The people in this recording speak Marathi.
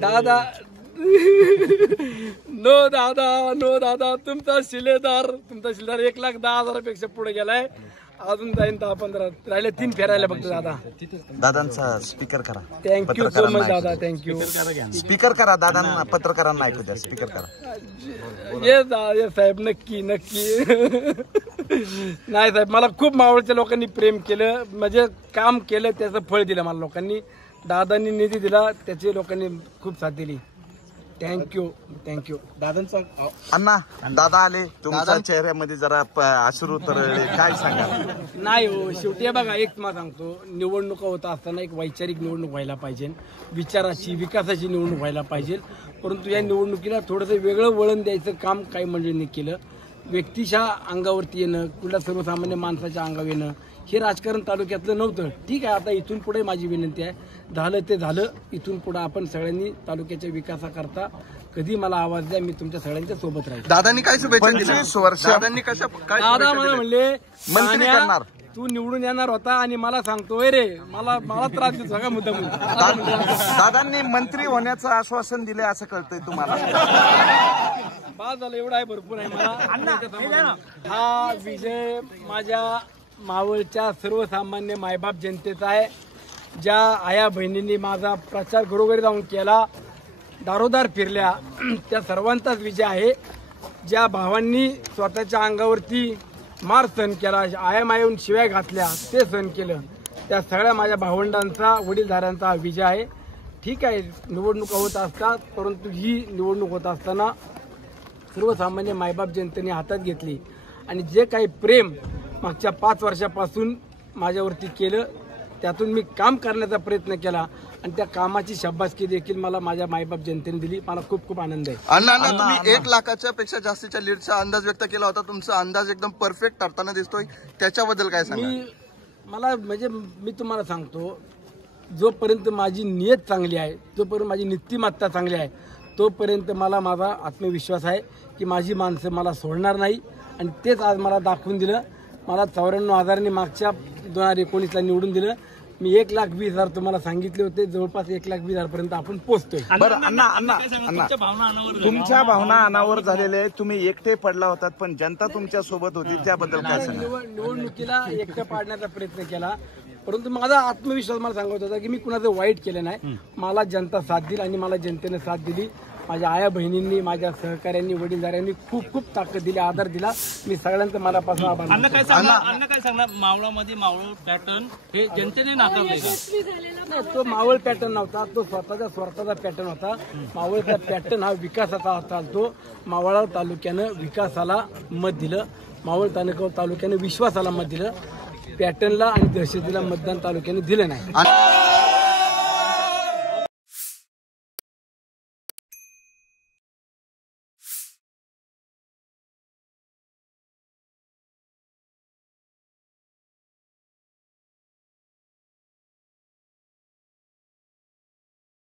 दादा नो दादा तुमचा शिलेदार 1,10,000 पुढे गेलाय. अजून जाईन 10-15 राहिले 3 फेरायला फक्त. दादांचा स्पीकर करा. थँक्यू सो मच दादा. थँक्यू. स्पीकर करा दादांना, पत्रकारांना ऐकू द्या. स्पीकर करा. ये साहेब नक्की नाही साहेब, मला खूप मावळच्या लोकांनी प्रेम केलं, म्हणजे काम केलं त्याचं फळ दिलं मला लोकांनी. दादांनी निधी दिला, त्याची लोकांनी खूप साथ दिली. थँक्यू दादांचा. अण्णा दादा आले, तुमच्या चेहऱ्यामध्ये जरा अश्रू तरळले, काय सांगा? नाही हो, शेवटी बघा एक तुम्हाला सांगतो, निवडणुका होता असताना एक वैचारिक निवडणूक व्हायला पाहिजे, विचाराची विकासाची निवडणूक व्हायला पाहिजे. परंतु या निवडणुकीला थोडंसं वेगळं वळण द्यायचं काम काही मंडळींनी केलं. व्यक्तीच्या अंगावरती येणं, कुठल्या सर्वसामान्य माणसाच्या अंगावर येणं, हे राजकारण तालुक्यातलं नव्हतं. ठीक आहे, आता इथून पुढे माझी विनंती आहे, झालं ते झालं. इथून पुढे आपण सगळ्यांनी तालुक्याच्या विकासाकरता कधी मला आवाज द्या, मी तुमच्या सगळ्यांच्या सोबत राहील. दादांनी काय शुभेच्छा दिल्या? 25 वर्ष दादांनी कशा दादा मला म्हणले मंत्री करणार. तू निवडून येणार होता आणि मला सांगतोय रे, मला त्रास देतो सगळा मुद्दा. दादांनी मंत्री होण्याचं आश्वासन दिले असं कळतंय तुम्हाला? बाद झालं, एवढं आहे, भरपूर आहे मला. हा विजय माझ्या मावळच्या सर्वसामान्य मायबाप जनतेचा आहे. ज्या आया बहिणींनी माझा प्रचार घरोघरी जाऊन केला, दारोदार फिरल्या, त्या सर्वांचाच विजय आहे. ज्या भावांनी स्वतःच्या अंगावरती मार सहन केला, आया मायेऊन शिव्या घातल्या, ते सहन केलं, त्या सगळ्या माझ्या भावंडांचा, वडीलधाऱ्यांचा विजय आहे. ठीक आहे, निवडणुका होत असतात, परंतु ही निवडणूक होत असताना सर्वसामान्य मायबाप जनतेने हातात घेतली आणि जे काही प्रेम मागच्या 5 वर्षापासून माझ्यावरती केलं, त्यातून मी काम करण्याचा प्रयत्न केला आणि त्या कामाची शाबासकी देखील मला माझ्या मायबाप जनतेने दिली. मला खूप खूप आनंद आहे. अण्णा तुम्ही 1 लाखाच्या पेक्षा जास्तीच्या लीडचा अंदाज व्यक्त केला होता. तुमचा अंदाज एकदम परफेक्ट ठरताना दिसतोय, त्याच्याबद्दल काय सांगा? मी तुम्हाला सांगतो, जोपर्यंत माझी नियत चांगली आहे, जोपर्यंत माझी नीतिमत्ता चांगली आहे, तोपर्यंत मला माझा आत्मविश्वास आहे की माझी माणसं मला सोडणार नाही. आणि तेच आज मला दाखवून दिलं. मला 94,000 मागच्या 2019ला निवडून दिलं. मी 1,20,000 तुम्हाला सांगितले होते, जवळपास 1,20,000 पर्यंत आपण पोहोचतोय. बरं अण्णा, तुमच्या भावना अनावर झालेल्या आहेत. तुम्ही एकटे पडला होतात, पण जनता तुमच्या सोबत होती, त्याबद्दल काय सांगा? निवडणुकीला एकटं पाडण्याचा प्रयत्न केला, परंतु माझा आत्मविश्वास मला सांगत होता की मी कुणाचं वाईट केलं नाही. मला जनता साथ दिली आणि मला जनतेने साथ दिली. माझ्या आया बहिणींनी, माझ्या सहकाऱ्यांनी, वडीलधाऱ्यांनी खूप खूप ताकद दिली, आधार दिला. मी सगळ्यांचं मनापासून आभार. अण्णा काय सांगणार मावळामध्ये मावळ पॅटर्न हे जनतेने नाकारले का? तो मावळ पॅटर्न नव्हता, तो स्वतःचा पॅटर्न होता. मावळचा पॅटर्न हा विकासाचा चालतो. मावळ तालुक्यानं विकासाला मत दिलं, मावळ तालुक्यानं विश्वासाला मत दिलं. पॅटर्नला आणि दहशतीला मतदान तालुक्याने दिलं नाही.